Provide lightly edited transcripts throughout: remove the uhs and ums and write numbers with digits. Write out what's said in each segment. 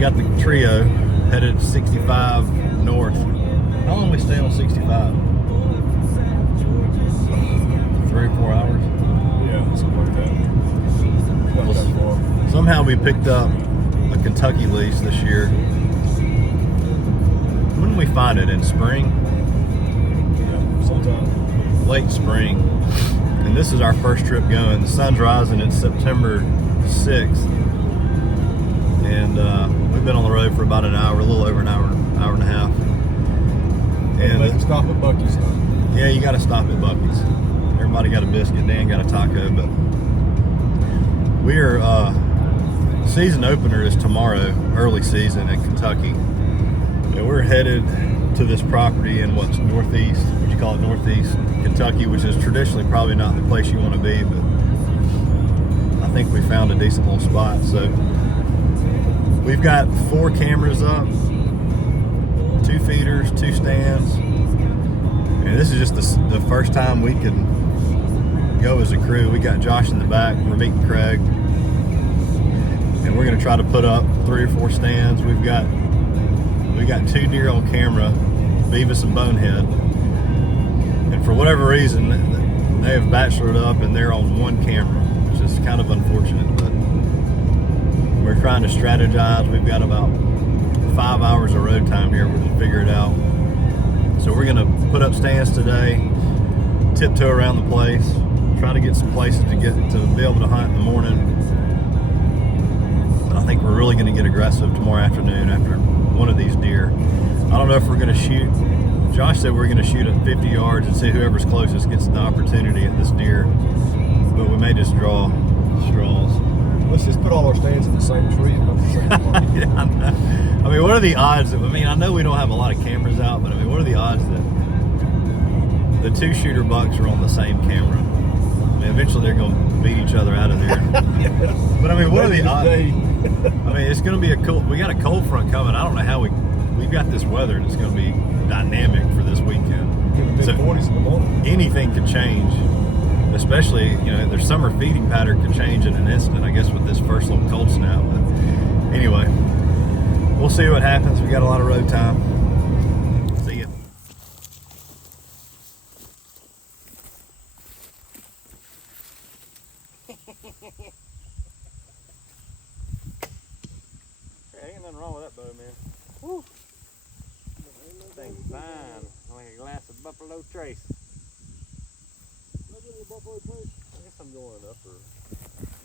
got the trio headed 65 north. How long we stay on 65? 3 or 4 hours? Yeah, something like that. Not that far. Somehow we picked up a Kentucky lease this year. When did we find it? In spring? Yeah, sometime. Late spring. And this is our first trip going. The sun's rising. It's September 6th. And we've been on the road for about an hour, a little over an hour, hour and a half. And They can stop at Buc-ee's, huh? yeah, you got to stop at Buc-ee's. Everybody got a biscuit. Dan got a taco. But we are, season opener is tomorrow, early season in Kentucky. And we're headed to this property in what's northeast, what you call it, northeast Kentucky, which is traditionally probably not the place you want to be, but I think we found a decent little spot. So we've got 4 cameras up, 2 feeders, 2 stands, and this is just the first time we can go as a crew. We got Josh in the back, we're meeting Craig, and we're going to try to put up 3 or 4 stands. We got 2 deer on camera, Beavis and Bonehead, and for whatever reason they have bachelored up and they're on 1 camera, which is kind of unfortunate, but we're trying to strategize. We've got about 5 hours of road time here. We're going to figure it out. So we're going to put up stands today, tiptoe around the place, try to get some places to be able to hunt in the morning. But I think we're really going to get aggressive tomorrow afternoon after one of these deer. I don't know if we're going to shoot. Josh said we're going to shoot at 50 yards and see whoever's closest gets the opportunity at this deer. But we may just draw straws. Let's just put all our stands in the same tree and hunt the same spot. Yeah, I know. I mean, what are the odds that, I know we don't have a lot of cameras out, but I mean, what are the odds that the 2 shooter bucks are on the same camera? I mean, eventually they're going to beat each other out of there. But I mean, what are the odds? I mean, it's going to be we got a cold front coming. I don't know how we've got this weather, and it's going to be dynamic for this weekend. So 40s in the morning. Anything could change, especially, their summer feeding pattern could change in an instant, I guess, with this first little cold snap. But anyway, we'll see what happens. We got a lot of road time. See ya. Hey, ain't nothing wrong with that bow, man. Woo! Thing's fine, like a glass of Buffalo Trace. I guess I'm going up, or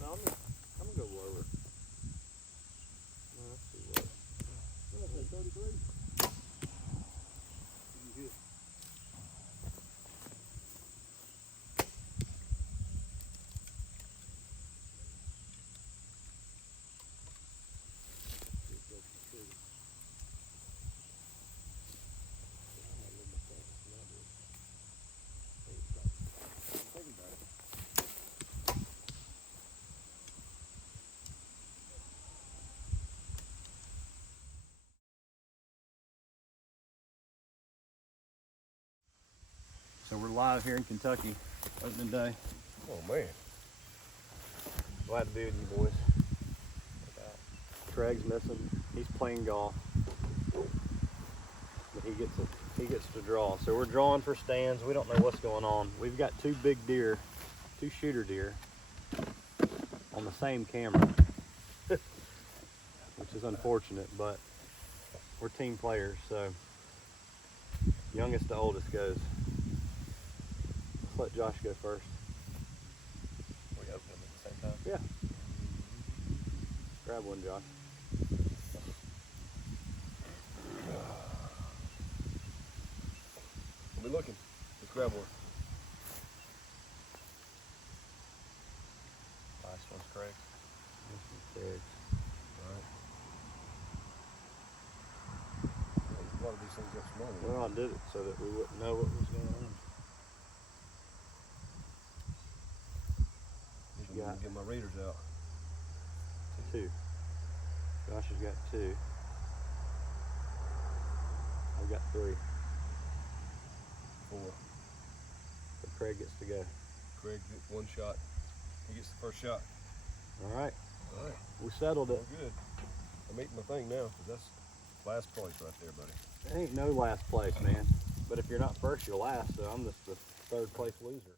no, I'm gonna go lower. No, that's too low. What is that, 33? So we're live here in Kentucky, opening day. Oh, man. Glad to be with you boys. Craig's missing. He's playing golf. But he gets to draw. So we're drawing for stands. We don't know what's going on. We've got 2 big deer, 2 shooter deer on the same camera, which is unfortunate, but we're team players, so youngest to oldest goes. Let's let Josh go first. We open them at the same time? Yeah. Grab one, Josh. We'll be looking. Let's grab one. Nice one's Craig. Craig. Alright. A lot of these things got some money. Well, I did it so that we wouldn't know what was going on. I'm gonna get my readers out. 2. Josh has got 2. I've got 3. 4. So Craig gets to go. Craig gets 1 shot. He gets the first shot. All right. All right. We settled it. Good. I'm eating my thing now, because that's last place right there, buddy. There ain't no last place, man. But if you're not first, you're last. So I'm just the third place loser.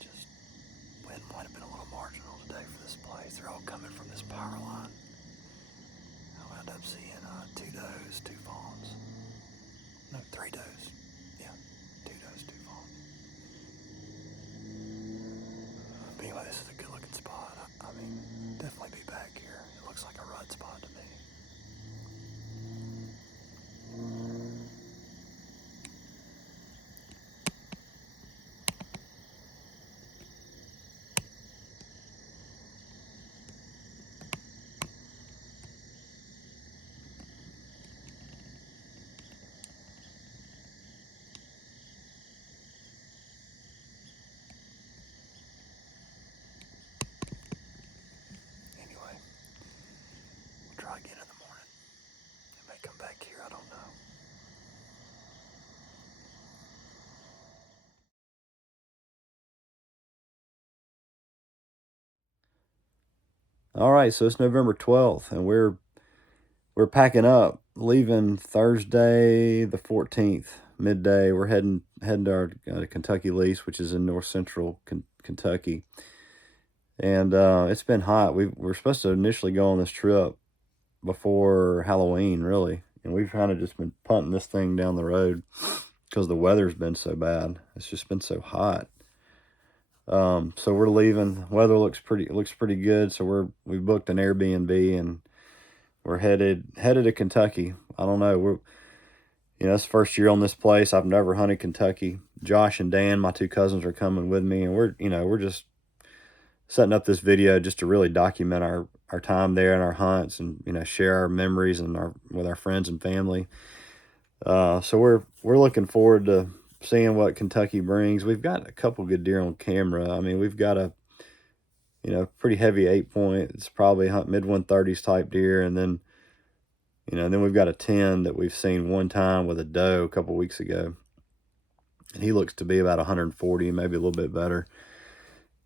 just wind might have been a little marginal today for this place. They're all coming from this power line. I'll end up seeing 2 does, 2 fawns. No, 3 does. Yeah, 2 does, 2 fawns. But anyway, this is a good looking spot. I mean, definitely be back here. It looks like a rut spot to me. Anyway, we'll try again in the morning. It may come back here, I don't know. All right, so it's November 12th, and we're packing up, leaving Thursday the 14th midday. We're heading to our Kentucky lease, which is in north central Kentucky, and it's been hot. We're supposed to initially go on this trip before Halloween, really, and we've kind of just been punting this thing down the road because the weather's been so bad. It's just been so hot. So we're leaving. Weather looks pretty good. So we booked an Airbnb and we're headed to Kentucky. I don't know. It's the first year on this place. I've never hunted Kentucky. Josh and Dan, my 2 cousins, are coming with me, and we're just setting up this video just to really document our time there and our hunts, and share our memories with our friends and family. So we're looking forward to seeing what Kentucky brings. We've got a couple good deer on camera. I mean, we've got a pretty heavy 8-point. It's probably mid 130s type deer, and then then we've got a 10 that we've seen one time with a doe a couple weeks ago, and he looks to be about 140, maybe a little bit better.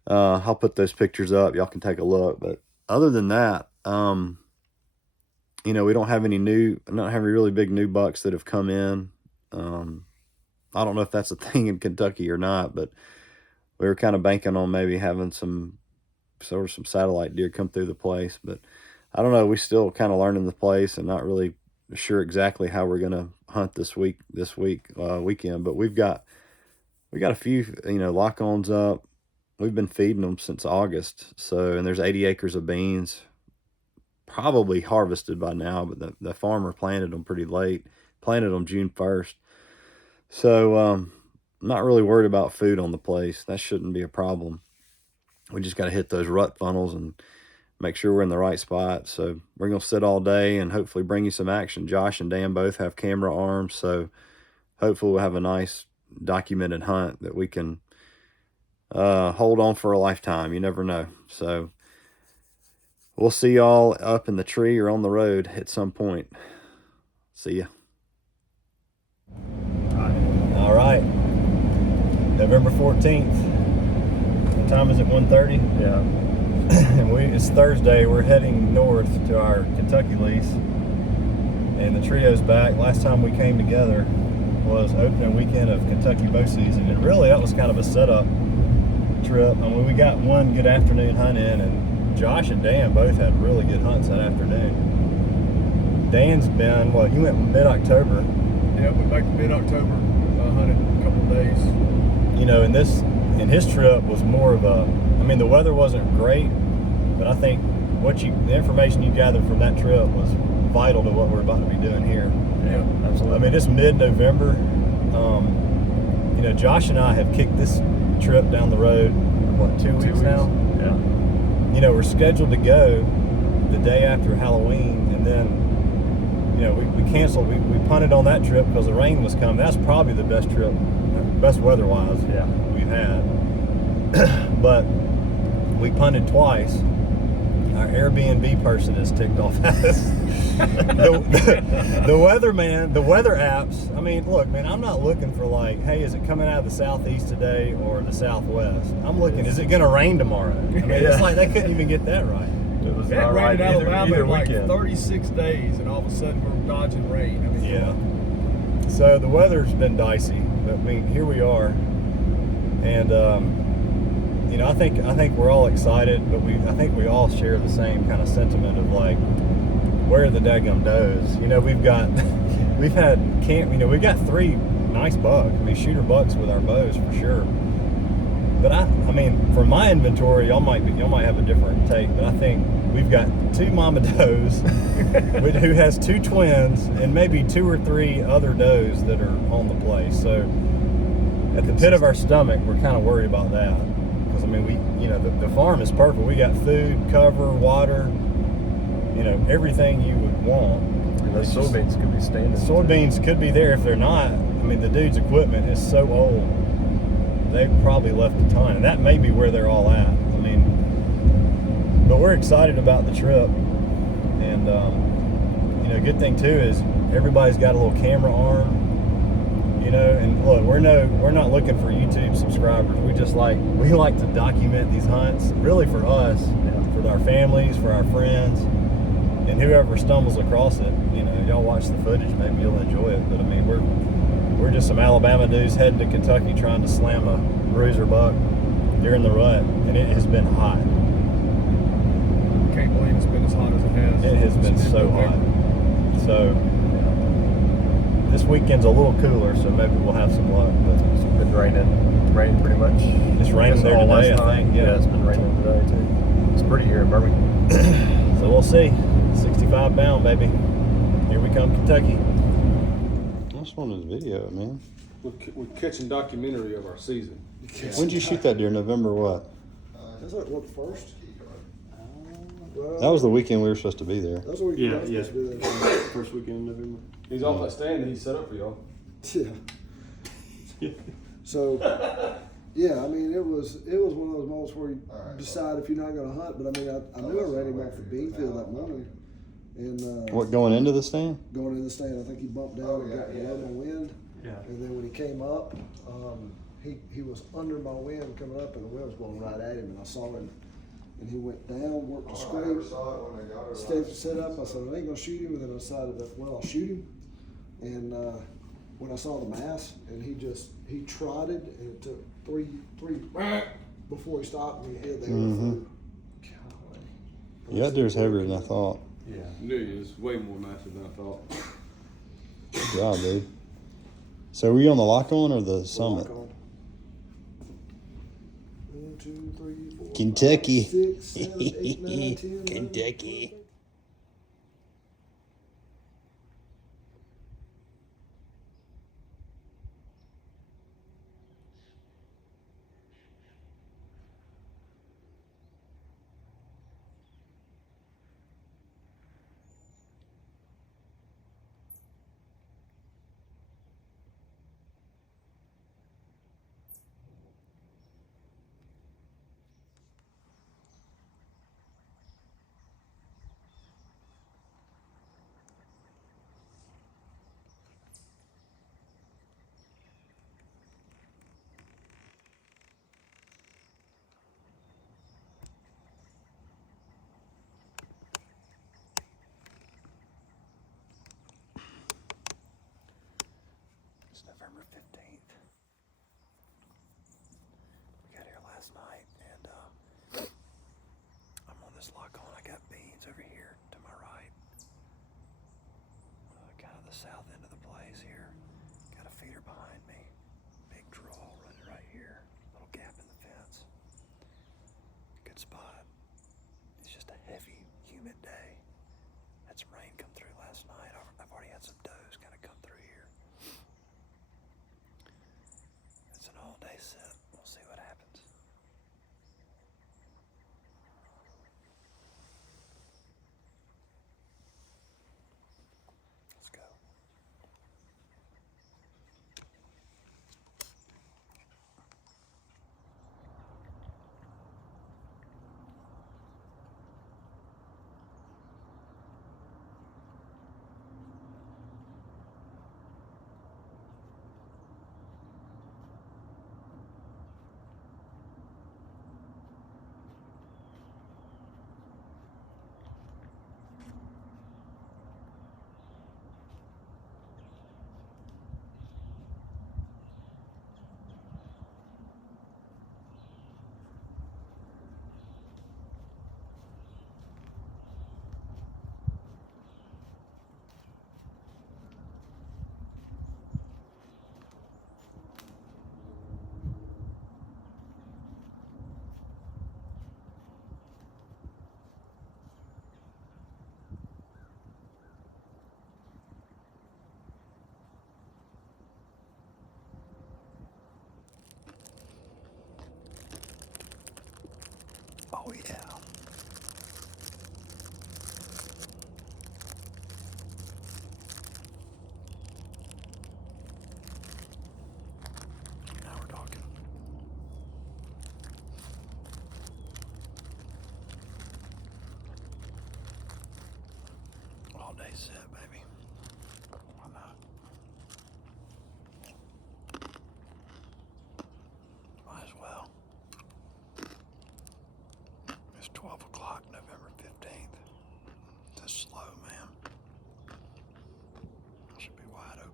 I'll put those pictures up. Y'all can take a look. But other than that, we don't have any really big new bucks that have come in. I don't know if that's a thing in Kentucky or not, but we were kind of banking on maybe having some satellite deer come through the place. But I don't know. We still kind of learning the place and not really sure exactly how we're going to hunt this weekend. But we got a few, lock-ons up. We've been feeding them since August. And there's 80 acres of beans, probably harvested by now, but the farmer planted them pretty late, planted them June 1st. So I'm not really worried about food on the place. That shouldn't be a problem. We just got to hit those rut funnels and make sure we're in the right spot. So we're going to sit all day and hopefully bring you some action. Josh and Dan both have camera arms, so hopefully we'll have a nice documented hunt that we can hold on for a lifetime. You never know. So we'll see y'all up in the tree or on the road at some point. See ya. All right, November 14th. What time is it? 1:30? Yeah. And it's Thursday. We're heading north to our Kentucky lease, and the trio's back. Last time we came together was opening weekend of Kentucky bow season, and really that was kind of a setup trip. I mean, we got one good afternoon hunt in, and Josh and Dan both had really good hunts that afternoon. Dan's been, he went mid-October. Yeah, went back to mid-October, hunted a couple of days. And his trip was more of the weather wasn't great, but I think the information you gathered from that trip was vital to what we're about to be doing here. Yeah, absolutely. I mean, it's mid-November. Josh and I have kicked this trip down the road, 2 weeks now? Yeah. We're scheduled to go the day after Halloween, and then we canceled. We punted on that trip because the rain was coming. That's probably the best trip, best weather-wise, we've had. But we punted twice. Our Airbnb person is ticked off at us. The weatherman, the weather apps. I mean, look, man, I'm not looking for hey, is it coming out of the southeast today or the southwest? I'm looking, is it going to rain tomorrow? I mean, it's like they couldn't even get that right. It was That not rained right in Alabama either in like weekend. 36 days, and all of a sudden we're dodging rain. I mean, Yeah. So the weather's been dicey, but here we are, and you know, I think we're all excited, but I think we all share the same kind of sentiment of like, where are the daggum does? You know, we've got we've got 3 nice bucks. I mean, shooter bucks with our bows for sure. But I mean, for my inventory, y'all might have a different take, but I think we've got 2 mama does who has 2 twins and maybe 2 or 3 other does that are on the place. So at the pit of our stomach, we're kind of worried about that. Because I mean, the farm is perfect. We got food, cover, water, everything you would want. And those soybeans could be standing. Soybeans could be there. If they're not, I mean, the dude's equipment is so old, they've probably left a ton. And that may be where they're all at. I mean, but we're excited about the trip. And, good thing too is everybody's got a little camera arm. And look, we're not looking for YouTube subscribers. We like to document these hunts, really for us, for our families, for our friends, and whoever stumbles across it. Y'all watch the footage, maybe you'll enjoy it. But I mean, we're just some Alabama dudes heading to Kentucky trying to slam a bruiser buck during the rut, and it has been hot. Can't believe it's been as hot as it has. It has been so hot. So this weekend's a little cooler, so maybe we'll have some luck. But It's been raining pretty much. It's raining there all today, last I think. night. Yeah, it's been raining today too. It's pretty here in Birmingham. So we'll see. 65 pound, baby. Here we come, Kentucky. I just wanted to video it, man. We're catching documentary of our season. When did you shoot that deer? November what? Is that what, first? That was the weekend we were supposed to be there. That's what we Yeah, yeah. supposed to do that. First weekend in November. He's off that stand that he set up for y'all. Yeah. So, yeah, I mean, it was one of those moments where you decide if you're not going to hunt. But I mean, I knew I ran him off the bean field that morning, and What, going into the stand? going in the stand, I think he bumped down and got below my wind. Yeah. And then when he came up, he was under my wind coming up, and the wind was blowing right at him, and I saw him. And he went down, worked the scrape, set up. I said, I ain't gonna shoot him. And then I decided that, well, I'll shoot him. And when I saw the mass, and he trotted, and it took three before he stopped, and he hit the Mhm. Yeah, that deer's heavier than I thought. Yeah. It is way more massive than I thought. Good job, dude. So were you on the lock on or the summit? 1, 2, 3, 4, Kentucky. 5, 6, 7, 8, 9, 10, 11, Kentucky. 12. It's November 15th. We got here last night, and I'm on this lock on. I got beans over here to my right. Kind of the south end of the place here. Got a feeder behind me. Big draw running right here. Little gap in the fence. Good spot. It's just a heavy, humid day. Had some rain come through last night. I've already had some does kind of come through here. It's an all-day set. We'll see what happens. Oh yeah. Now we're talking. All day sit, baby. Why not? Might as well. It's 12 o'clock, November 15th. Just slow, man. Should be wide open.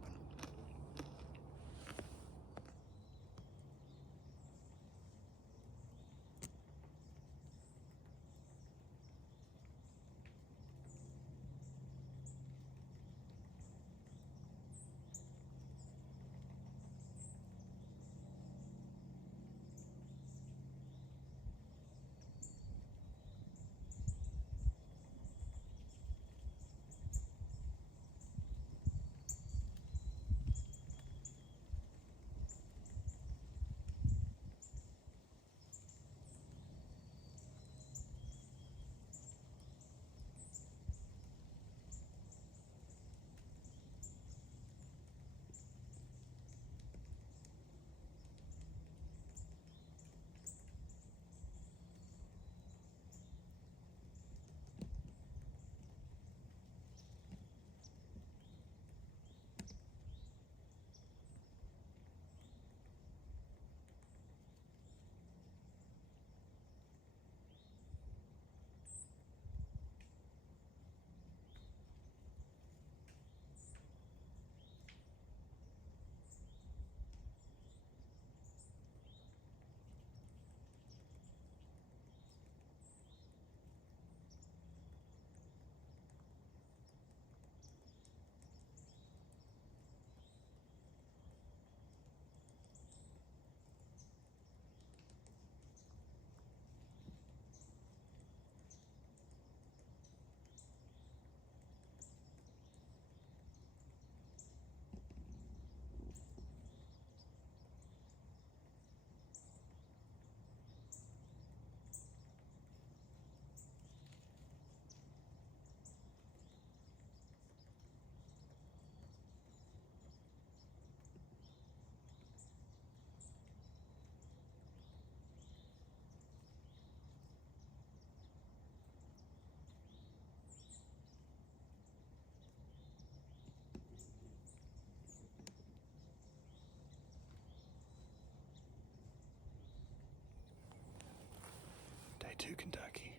Day 2, Kentucky.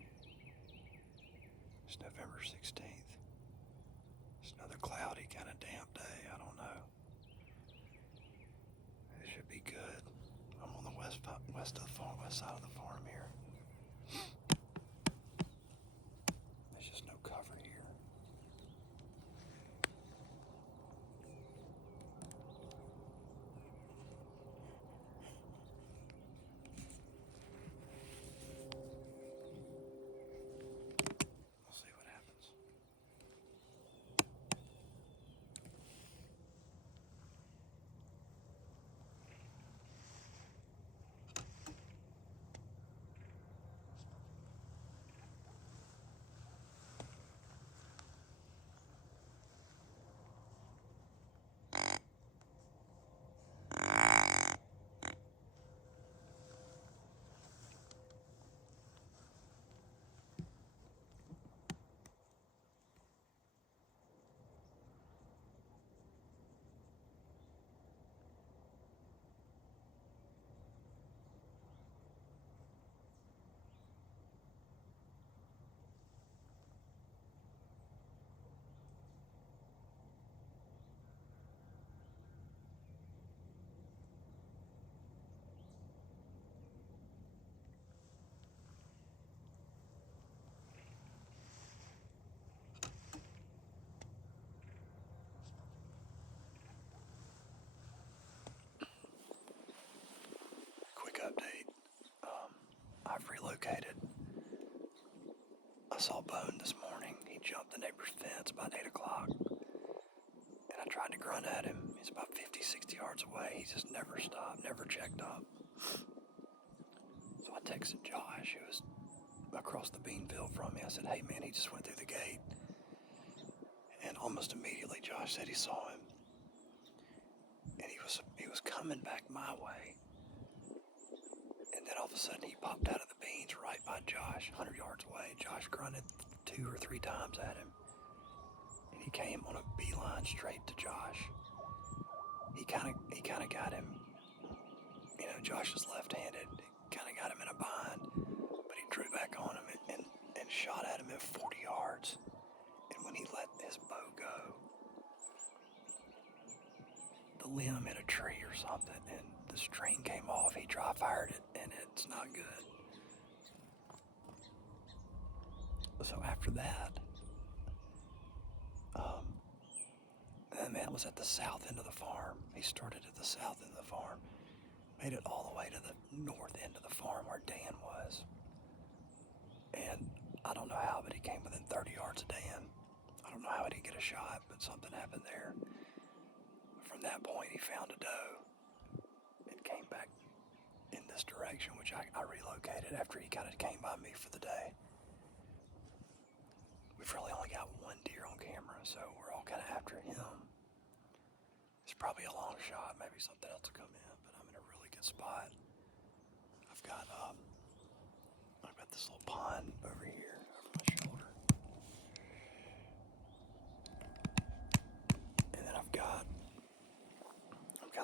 It's November 16th. It's another cloudy, kind of damp day. I don't know. It should be good. I'm on the west of the farm, west side of the farm here. There's just no cover here. We'll see what happens. Quick update. I've relocated. I saw Bone this morning. He jumped the neighbor's fence about 8 o'clock. And I tried to grunt at him. He's about 50, 60 yards away. He just never stopped, never checked up. So I texted Josh, who was across the bean field from me. I said, "Hey man, he just went through the gate." And almost immediately Josh said he saw him. And he was coming back my way. And then all of a sudden he popped out of the beans right by Josh, 100 yards away. Josh grunted 2 or 3 times at him. And he came on a beeline straight to Josh. He kind of got him, you know, Josh is left-handed. He kind of got him in a bind, but he drew back on him and shot at him at 40 yards. And when he let his bow go, the limb hit a tree or something, and the string came off. He dry fired it, and it's not good. So after that, that man was at the south end of the farm. He started at the south end of the farm, made it all the way to the north end of the farm where Dan was. And I don't know how, but he came within 30 yards of Dan. I don't know how he didn't get a shot, but something happened there. From that point, he found a doe and came back in this direction, which I relocated after he kind of came by me for the day. We've really only got one deer on camera, so we're all kind of after him. It's probably a long shot. Maybe something else will come in, but I'm in a really good spot. I've got this little pond over here over my shoulder. And then I'm kind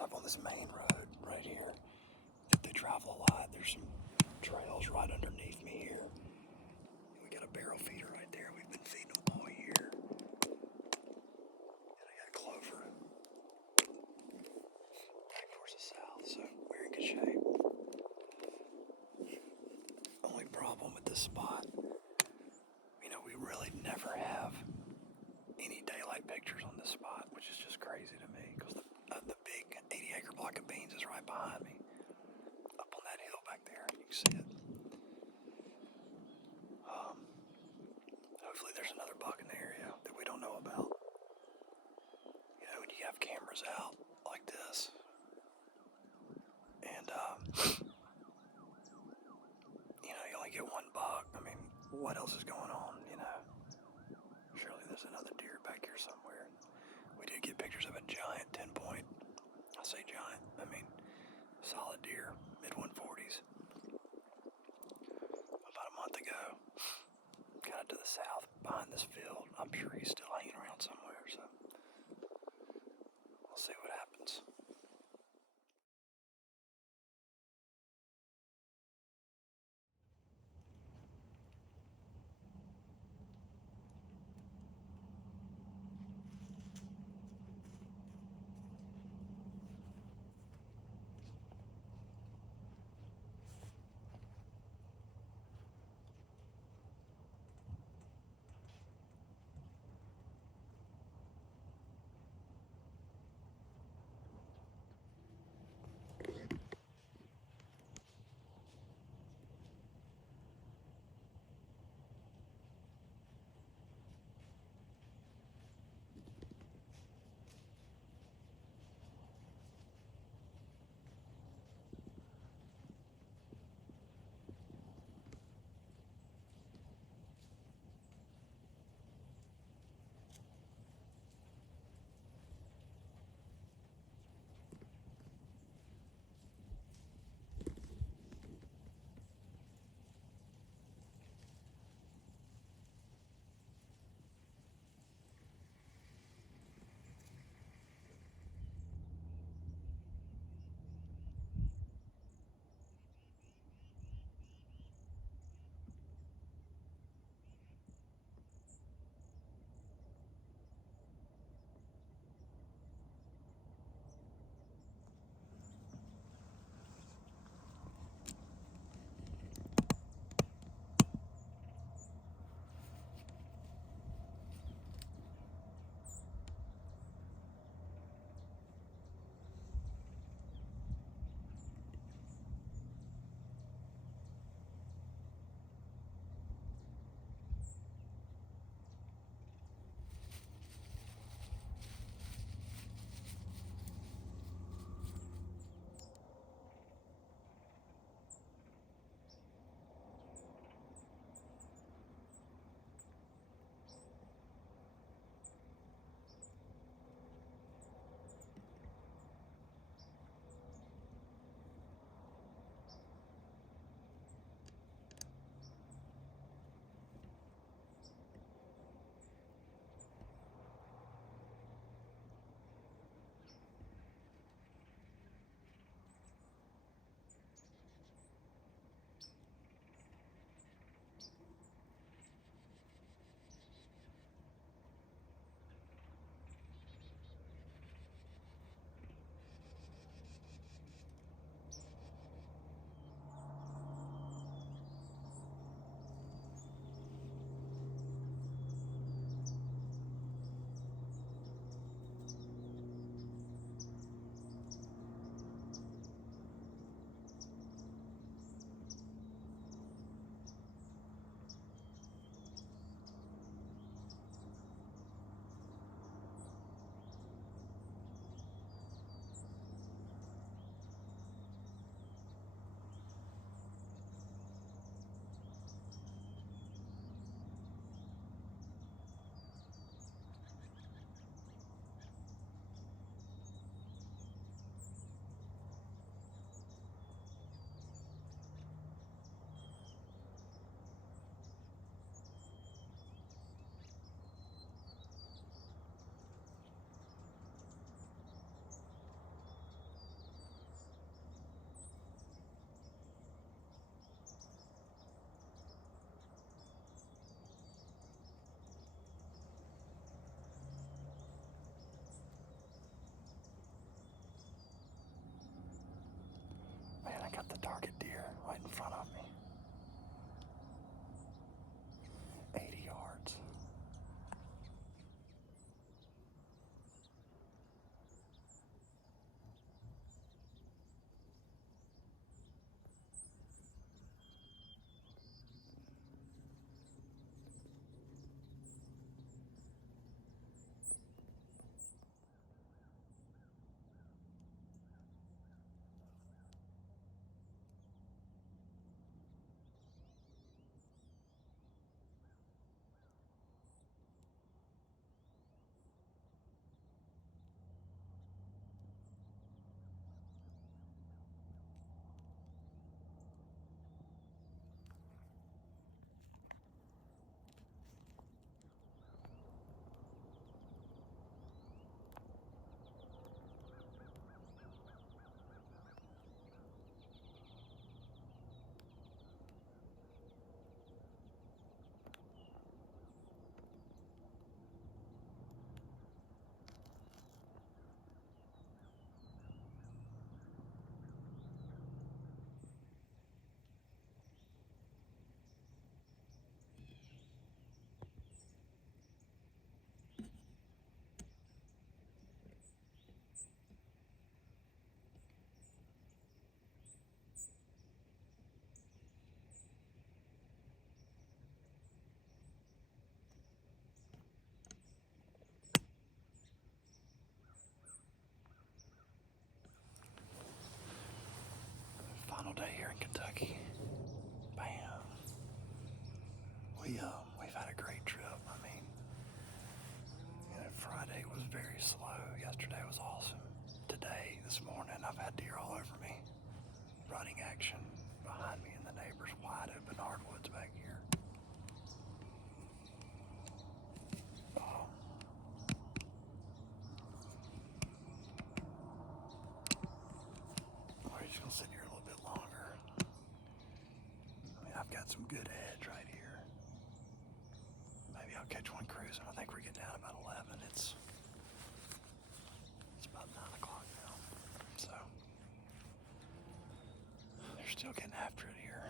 of on this main road right here that they travel a lot. There's some trails right underneath me here. And we got a barrel feeder right there. We've been feeding them all year. And I got clover back towards the south, so we're in good shape. Only problem with this spot, you know, we really never have any daylight pictures on this spot, which is just crazy to me, because the big 80-acre block of beans is right behind me, up on that hill back there. You can see it. Hopefully there's another buck in the area that we don't know about. You know, when you have cameras out like this, and you know, you only get one buck. I mean, what else is going on, you know? Surely there's another deer back here somewhere. We did get pictures of a giant 10-point. I say giant, I mean solid deer, mid-140s. About a month ago, kind of to the south, behind this field. I'm sure he's still hanging around somewhere, so we'll see what happens. got the target deer right in front of me. 80 yards. Final day here in Kentucky. Bam. We've had a great trip. I mean, Friday was very slow. Yesterday was awesome. Today, this morning, I've had deer all over me. Running action behind me in the neighbor's wide open hardwoods back here. Oh. We're just gonna sit here a little bit longer. I mean, I've got some good edge right here. Maybe I'll catch one cruising. I think we're getting out about 11. It's about 9 o'clock now. So they're still getting after it here.